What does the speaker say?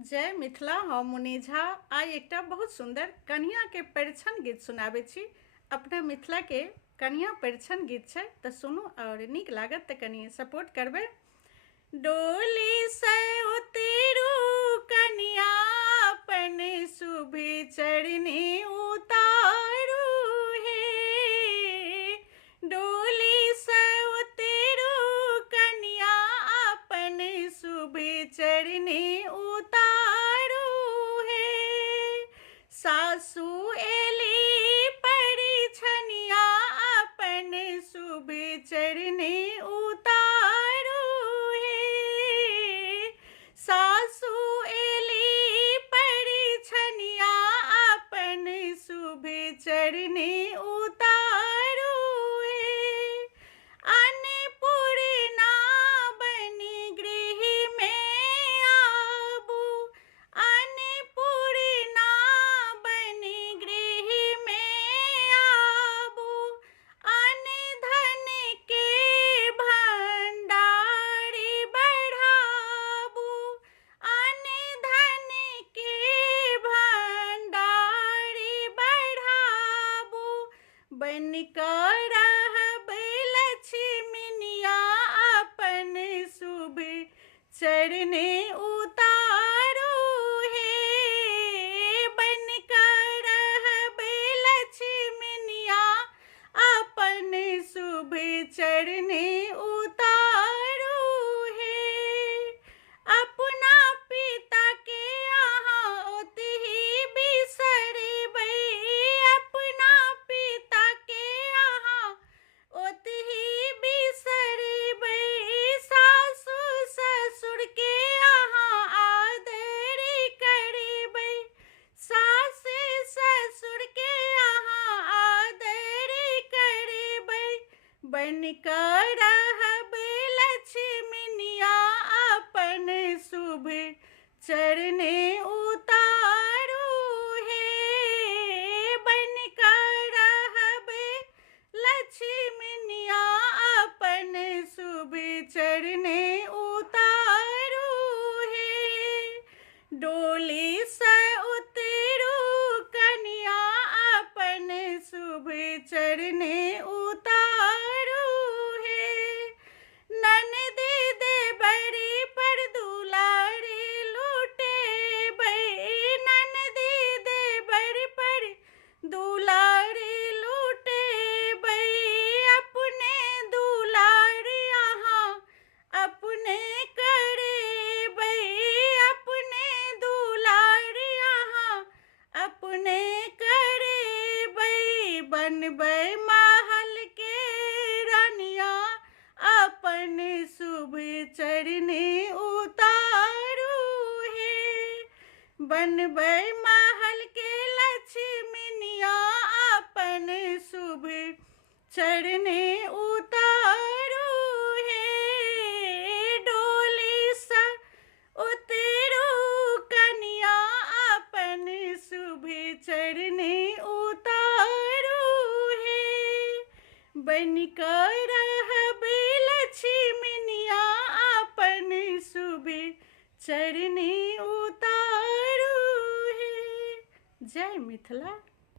जय मिथिला। हम मुनि झा आई एकटा बहुत सुंदर कन्या के परिछन गीत सुनाबै छी। अपना मिथिला के कन्या परिछन गीत छै तऽ सुनू और नीक लागत तऽ कनी सपोर्ट करबै। डोली से उतरू कन्या अपन शुभी चरनी उतारू हे। डोली से उतरू कन्या अपन शुभी चरनी उतारू हे। सासू एली परिछनिया अपन शुभी चरनी उतारू हे। सासू एली परिछनिया अपन शुभी चरनी उतारू हे। अन्नपूर्णा बनी गृह में आबू। अन्नपूर्णा बनी गृह में आबू। अन्न धन के भंडारी बढ़ाबू। अन्न धन के भंडारी बढ़ाबू। बनकर रहब लक्ष्मीनिया अपन शुभ चरनी उतारू हे। बनकर रहब लक्ष्मीनिया अपन शुभ चरनी उतारू हे। अपना पिता के अहाँ ओतहि बिसरबै। अपना पिता के अहाँ ओतहि बिसरबै। सासु ससुर के अहाँ आदर करबै। सास ससुर के अहाँ आदर करबै। बनकर रहब लक्ष्मीनिया अपन शुभ चरनी उतारू हे। बनकर रहब लक्ष्मीनिया अपन शुभ चरनी उतारू हे। डोली से उतरू कन्या अपन शुभ चरनी उतारू हे। ननदी देवरी पर दुलारी लुटेबै। ननदी देवर पर दुलारी लुटेबै। अपने दुलार अहाँ अपने करेबै। अपने दुलार अहाँ अपने करेबै। बनबै महल के रानिया अपन शुभ चरनी उतारू हे। बनबै महल के लक्ष्मीनिया अपन शुभ चरनी उतारू हे। डोली से उतरू कन्या अपन शुभ चरनी उतारू हे। बनकर रहब लक्ष्मीनिया अपन शुभ चरनी उतारू हे। जय मिथिला।